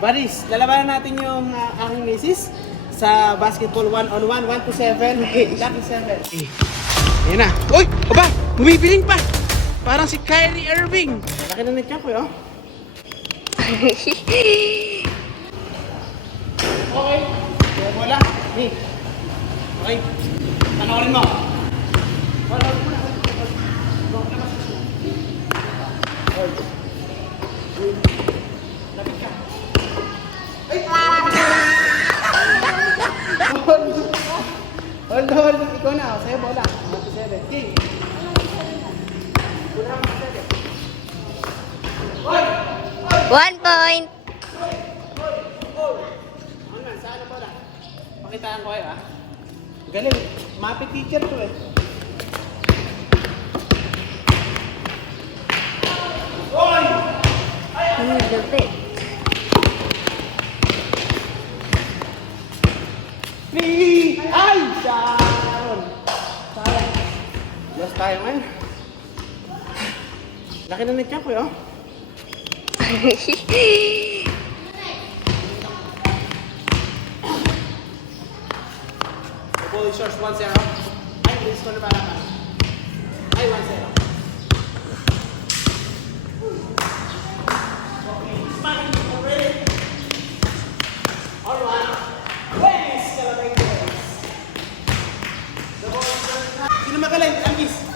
Baris, lalabanan natin yung aking misis sa basketball 1-on-1, 1 to 7. Lucky 7. Ayan na. Uy! Aba! Bumibiling pa! Parang si Kyrie Irving. Laki na nagka ko, oh. Okay. Kaya bola. Hey. Okay. Tanawin mo. Wala mo na. Lapit ka. Ay! Hold. Ikaw na. Sa'yo bola. 1-7. King. Bola 1-7. 1 point. Ano, saan na bola? Pakitaan ko kayo, ha? Galing. Mapit teacher to, eh. Oy! Lupit. 3! Ay! Sharon! Sayang. Lost tayo ngayon. Laki na nagka ko, oh. The ball is yours, 1-0. Ay, bilis ko na pala ka. Ay, 1-0. Sino magaling? Angis!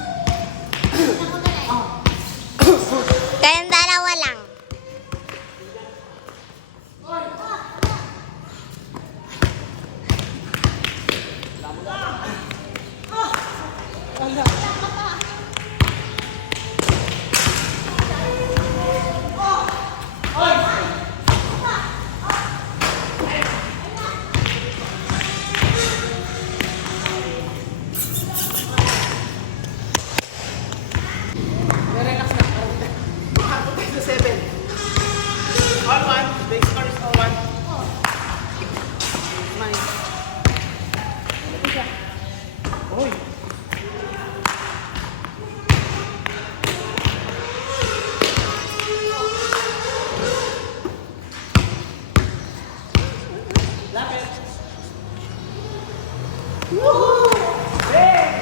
Kayong dalawa lang. Relax na. Makakot tayo sa 7. All 1. The score is all 1. Mine. Ito siya. Uy. Lapit. Woo! Hey!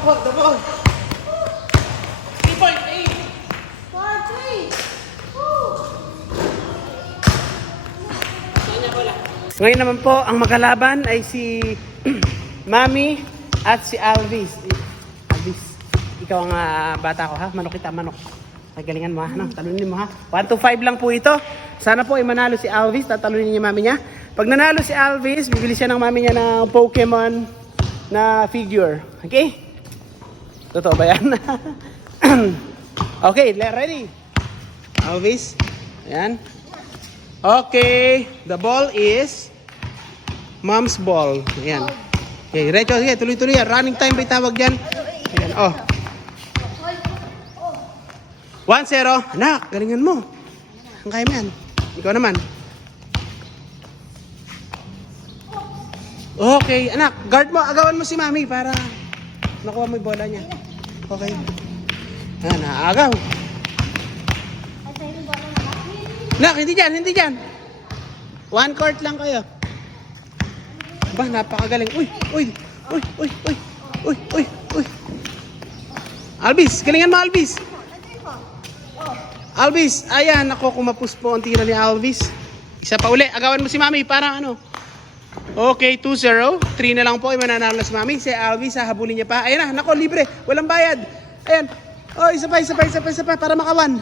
Oh, the ball. 3.8. 4-3. Ngayon naman po, ang magkalaban ay si Mami at si Alvis. Alvis, ikaw ang bata ko, ha? Manok kita, manok. Pagalingan mo, ha? No? Talunin mo, ha? 1-5 lang po ito. Sana po ay manalo si Alvis. Tatalunin niya mami niya. Pag nanalo si Alvis, bibili siya ng mami niya ng Pokemon na figure. Okay? Totoo ba yan? Okay, ready? Alvis. Ayan. Okay, the ball is mom's ball. Ayan. Okay, recho, sige, tuloy-tuloy yan. Running time ba tawag dyan? Ayan, oh. 1-0. Anak, galingan mo. Ang kaya mo yan. Ikaw naman. Okay, anak, guard mo. Agawan mo si mami para nakuha mo yung bola niya. Okay. Ayan, agaw. Nak, hindi dyan. 1 court lang kayo. Ba, napakagaling. Uy. Alvis, galingan mo, Alvis. Alvis, ayan, ako kumapus po ang tira ni Alvis. Isa pa uli, agawan mo si mami para ano. Okay, 2-0. 3 na lang po, ay mananalo na si mami. Si Alvis, hahabulin niya pa. Ayan na, nako, libre. Walang bayad. Ayan. Oh, isa pa para makawan.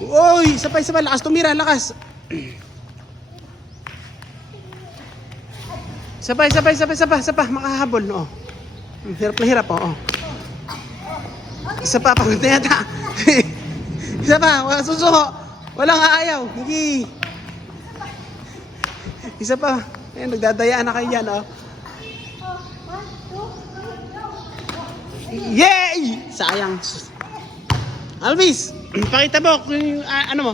Uy, isa pa, lakas tumira, lakas. Isa pa, makahabol, no. Hirap na hirap, oh. Isa pa, pagod na yata. Isa pa, walang susuko. Walang aayaw. Hindi. Isa pa. Ayan, nagdadayaan na kayo yan, oh. Yay! Sayang. Alvis, pakita mo kung yung, ano mo,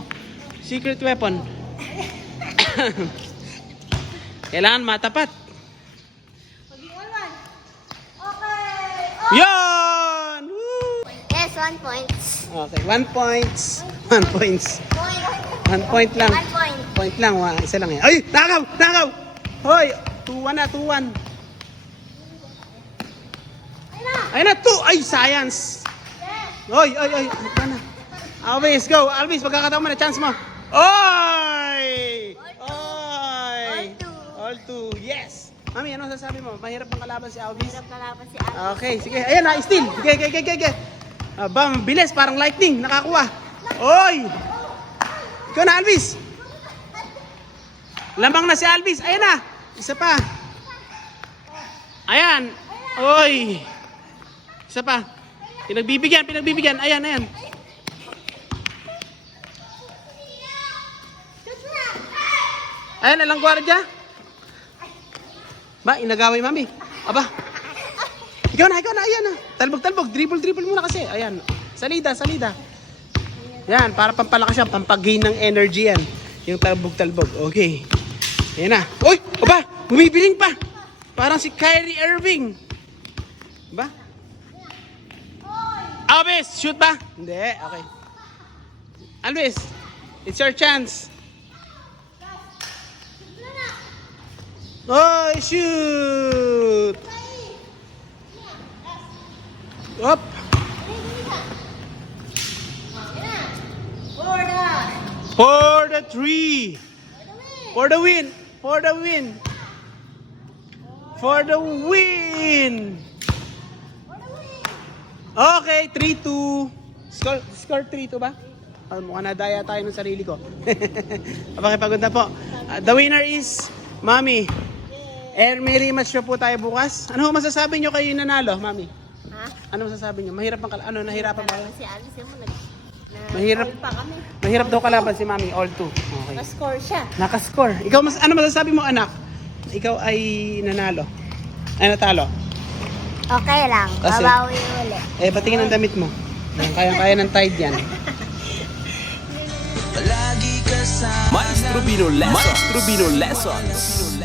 secret weapon. Kailangan matapat. Okay. Yan! Woo! Yes, 1 point. Okay, 1 points. 1 points. Point. 1 point lang. 1 point. Point lang, isa lang yan. Ay, nakaw! Nakaw! Hoy, 2-1 na, 2-1. Ayun na, 2! Ay, science! Hoy, ay, ay, ano na? Alvis, go! Alvis, magkakataon mo na, chance mo. Oy! Oy! All 2, yes! Mami, ano sasabi mo? Mahirap bang kalaban si Alvis? Hirap kalaban si Alvis. Okay, sige. Ayan na, steal. Sige. Aba, bilis, parang lightning. Nakakuha. Oy! Ikaw na, Alvis. Lamang na si Alvis. Ayan na. Isa pa. Ayan. Oy. Isa pa. Pinagbibigyan. Ayan. Ayan, alang gwardiya. Ba, inagaway mami. Aba. Ikaw na, ayan na. Talbog. Dribble muna kasi. Ayan. Salida. Yan, para pampalakas yan. Pampag-gain ng energy yan. Yung talbog. Okay. Ayan na. Uy! Aba! Bumibiling pa! Parang si Kyrie Irving. Ba? Alvis! Shoot ba? Hindi. Okay. Alvis! It's your chance. Oh, shoot! Up! For the 3! For the win! Okay, 3-2. Score 3-2 ba? Oh, mukhang nadaya tayo ng sarili ko. Pakipagod na po. The winner is Mami. And may rematch pa po tayo bukas. Ano masasabi nyo kayo yung nanalo, Mami? Ha? Ano masasabi nyo? Mahirap bang nahirapan ba? Si Alvis yung Mahirap. pa kami. Mahirap daw kalaban si Mami, all 2. Okay. Na-score siya. Nakascore. Ikaw, ano masasabi mo, anak? Ikaw ay nanalo. Ay natalo. Okay lang. Kasi- Babawi ulit. Patingin ang damit mo. Yan, kaya ng tide yan. Maestro Bino Lessons.